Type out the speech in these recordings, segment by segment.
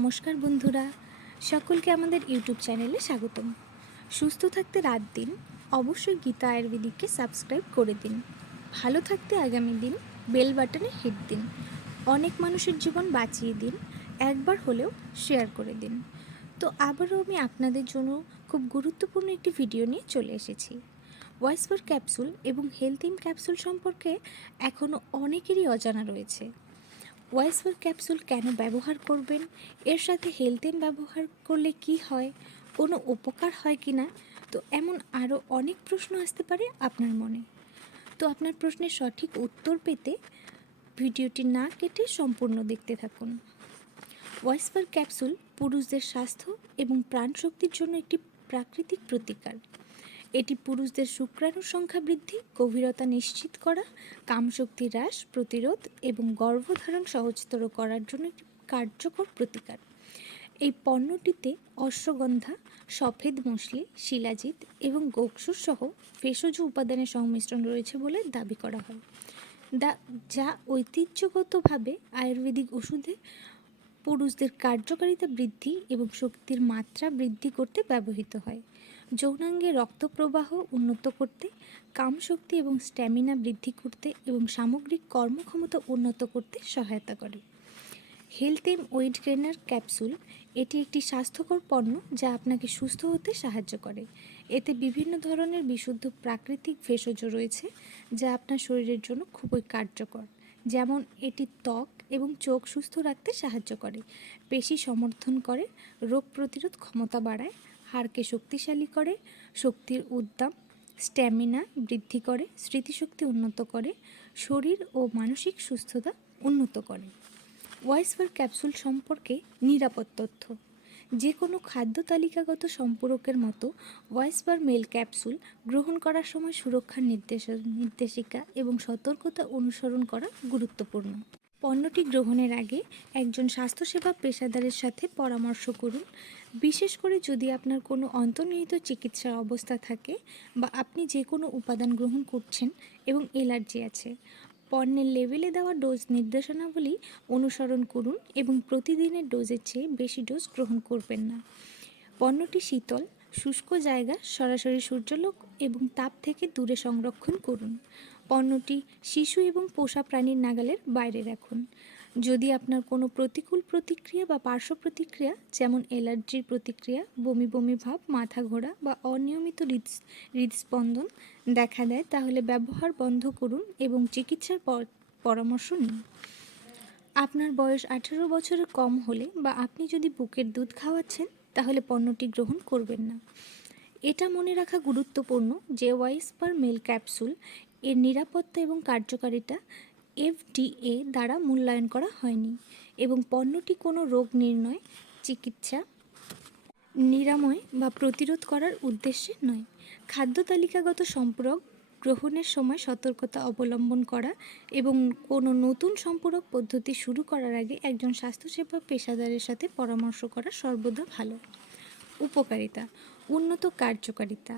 নমস্কার বন্ধুরা, সকলকে আমাদের ইউটিউব চ্যানেলে স্বাগতম। সুস্থ থাকতে রাত দিন, অবশ্যই গীতা আয়ুর্বেদিককে সাবস্ক্রাইব করে দিন। ভালো থাকতে আগামী দিন, বেল বাটনে হিট দিন। অনেক মানুষের জীবন বাঁচিয়ে দিন, একবার হলেও শেয়ার করে দিন। তো আবারও আমি আপনাদের জন্য খুব গুরুত্বপূর্ণ একটি ভিডিও নিয়ে চলে এসেছি। ভয়েস ফর ক্যাপসুল এবং হেলথ ইন ক্যাপসুল সম্পর্কে এখনও অনেকেরই অজানা রয়েছে। ওয়াইসফার ক্যাপসুল কেন ব্যবহার করবেন? এর সাথে হেলথেন ব্যবহার করলে কি হয়? কোনো উপকার হয় কি না? তো এমন আরও অনেক প্রশ্ন আসতে পারে আপনার মনে। তো আপনার প্রশ্নের সঠিক উত্তর পেতে ভিডিওটি না কেটে সম্পূর্ণ দেখতে থাকুন। ওয়াইসফার ক্যাপসুল পুরুষদের স্বাস্থ্য এবং প্রাণশক্তির জন্য একটি প্রাকৃতিক প্রতিকার। এটি পুরুষদের শুক্রাণুর সংখ্যা বৃদ্ধি, গভীরতা নিশ্চিত করা, কামশক্তি হ্রাস, প্রতিরোধ এবং গর্ভধারণ সহজতর করার জন্য একটি কার্যকর প্রতিকার। এই পণ্যটিতে অশ্বগন্ধা, সফেদ মশলি শিলাজিৎ এবং গোকসুর সহ ভেষজ উপাদানের সংমিশ্রণ রয়েছে বলে দাবি করা হয়। দা, যা ঐতিহ্যগতভাবে আয়ুর্বেদিক ওষুধে পুরুষদের কার্যকারিতা বৃদ্ধি এবং শক্তির মাত্রা বৃদ্ধি করতে ব্যবহৃত হয়। যৌনাঙ্গে রক্ত প্রবাহ উন্নত করতে, কামশক্তি এবং স্ট্যামিনা বৃদ্ধি করতে এবং সামগ্রিক কর্মক্ষমতা উন্নত করতে সহায়তা করে। Health M weight gainer capsule এটি একটি স্বাস্থ্যকর পণ্য যা আপনাকে সুস্থ হতে সাহায্য করে। এতে বিভিন্ন ধরনের বিশুদ্ধ প্রাকৃতিক ভেষজ রয়েছে যা আপনার শরীরের জন্য খুবই কার্যকর। যেমন এটি ত্বক এবং চোখ সুস্থ রাখতে সাহায্য করে, পেশি সমর্থন করে, রোগ প্রতিরোধ ক্ষমতা বাড়ায় হাড়কে শক্তিশালী করে, শক্তির উদ্যম, স্ট্যামিনা বৃদ্ধি করে, স্মৃতিশক্তি উন্নত করে, শরীর ও মানসিক সুস্থতা উন্নত করে। ওয়াইস ফর ক্যাপসুল সম্পর্কে নিরাপদ তথ্য। যে কোনো খাদ্য তালিকাগত সম্পূরকের মতো ভয়েস বার মেল ক্যাপসুল গ্রহণ করার সময় সুরক্ষার নির্দেশ, নির্দেশিকা এবং সতর্কতা অনুসরণ করা গুরুত্বপূর্ণ। পণ্যটি গ্রহণের আগে একজন স্বাস্থ্যসেবা পেশাদারের সাথে পরামর্শ করুন। বিশেষ করে যদি আপনার কোনো অন্তর্নিহিত চিকিৎসার অবস্থা থাকে বা আপনি যে কোনো উপাদান গ্রহণ করছেন এবং এলার্জি আছে, পণ্যের লেভেলে দেওয়া ডোজ নির্দেশনাবলী অনুসরণ করুন এবং প্রতিদিনের ডোজের চেয়ে বেশি ডোজ গ্রহণ করবেন না। পণ্যটি শীতল, শুষ্ক জায়গা, সরাসরি সূর্যালোক এবং তাপ থেকে দূরে সংরক্ষণ করুন। পণ্যটি শিশু এবং পোষা প্রাণীর নাগালের বাইরে রাখুন। যদি আপনার কোনো প্রতিকূল প্রতিক্রিয়া বা পার্শ্ব প্রতিক্রিয়া, যেমন অ্যালার্জির প্রতিক্রিয়া, বমি বমি ভাব, মাথা ঘোরা বা অনিয়মিত হৃদ হৃদস্পন্দন দেখা দেয়, তাহলে ব্যবহার বন্ধ করুন এবং চিকিৎসার পরামর্শ নিন। আপনার বয়স আঠেরো বছরের কম হলে বা আপনি যদি বুকের দুধ খাওয়াচ্ছেন, তাহলে পণ্যটি গ্রহণ করবেন না। এটা মনে রাখা গুরুত্বপূর্ণ যে ওয়াইস পার মেল ক্যাপসুল এর নিরাপত্তা এবং কার্যকারিতা এফডিএ দ্বারা মূল্যায়ন করা হয়নি এবং পণ্যটি কোনো রোগ নির্ণয়, চিকিৎসা, নিরাময় বা প্রতিরোধ করার উদ্দেশ্যে নয়। খাদ্য তালিকাগত সম্পূরক গ্রহণের সময় সতর্কতা অবলম্বন করা এবং কোনো নতুন সম্পূরক পদ্ধতি শুরু করার আগে একজন স্বাস্থ্যসেবা পেশাদারের সাথে পরামর্শ করা সর্বদা ভালো। উপকারিতা, উন্নত কার্যকারিতা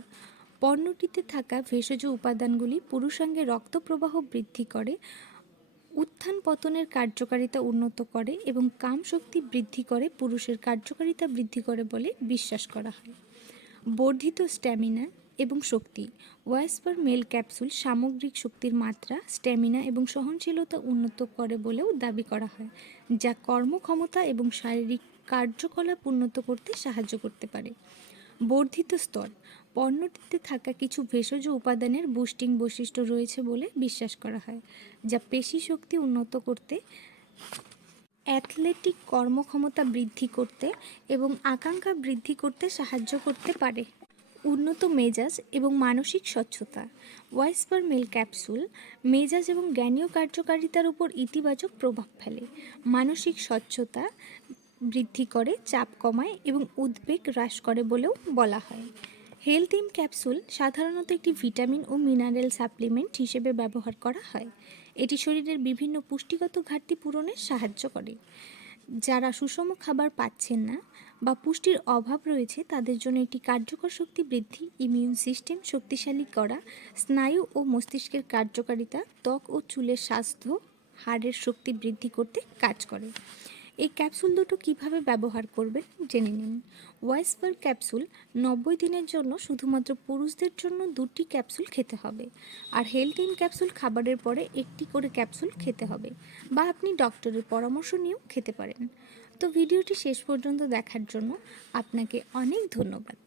পণ্যটিতে থাকা ভেষজ উপাদানগুলি পুরুষাঙ্গে রক্ত প্রবাহ বৃদ্ধি করে, উত্থান পতনের কার্যকারিতা উন্নত করে এবং কাম শক্তি বৃদ্ধি করে, পুরুষের কার্যকারিতা বৃদ্ধি করে বলে বিশ্বাস করা হয়। বর্ধিত স্ট্যামিনা এবং শক্তি ওয়াইসপার মেল ক্যাপসুল সামগ্রিক শক্তির মাত্রা, স্ট্যামিনা এবং সহনশীলতা উন্নত করে বলেও দাবি করা হয়, যা কর্মক্ষমতা এবং শারীরিক কার্যকলাপ উন্নত করতে সাহায্য করতে পারে। বর্ধিত স্তর। পণ্যটিতে থাকা কিছু ভেষজ উপাদানের বুস্টিং বৈশিষ্ট্য রয়েছে বলে বিশ্বাস করা হয়, যা পেশি শক্তি উন্নত করতে, অ্যাথলেটিক কর্মক্ষমতা বৃদ্ধি করতে এবং আকাঙ্ক্ষা বৃদ্ধি করতে সাহায্য করতে পারে। উন্নত মেজাজ এবং মানসিক স্বচ্ছতা, ওয়াইসপার মেল ক্যাপসুল, মেজাজ এবং জ্ঞানীয় কার্যকারিতার উপর ইতিবাচক প্রভাব ফেলে। মানসিক স্বচ্ছতা বৃদ্ধি করে, চাপ কমায় এবং উদ্বেগ হ্রাস করে বলেও বলা হয়। হেলথ ইম ক্যাপসুল সাধারণত একটি ভিটামিন ও মিনারেল সাপ্লিমেন্ট হিসেবে ব্যবহার করা হয়। এটি শরীরের বিভিন্ন পুষ্টিগত ঘাটতি পূরণে সাহায্য করে। যারা সুষম খাবার পাচ্ছেন না বা পুষ্টির অভাব রয়েছে, তাদের জন্য একটি কার্যকর শক্তি বৃদ্ধি, ইমিউন সিস্টেম শক্তিশালী করা, স্নায়ু ও মস্তিষ্কের কার্যকারিতা, ত্বক ও চুলের স্বাস্থ্য, হাড়ের শক্তি বৃদ্ধি করতে কাজ করে। এই ক্যাপসুল দুটো কীভাবে ব্যবহার করবেন জেনে নিন। ওয়াইসপার ক্যাপসুল নব্বই দিনের জন্য শুধুমাত্র পুরুষদের জন্য দুটি ক্যাপসুল খেতে হবে আর হেলথ ইন ক্যাপসুল খাবারের পরে একটি করে ক্যাপসুল খেতে হবে বা আপনি ডক্টরের পরামর্শ নিয়েও খেতে পারেন। তো ভিডিওটি শেষ পর্যন্ত দেখার জন্য আপনাকে অনেক ধন্যবাদ।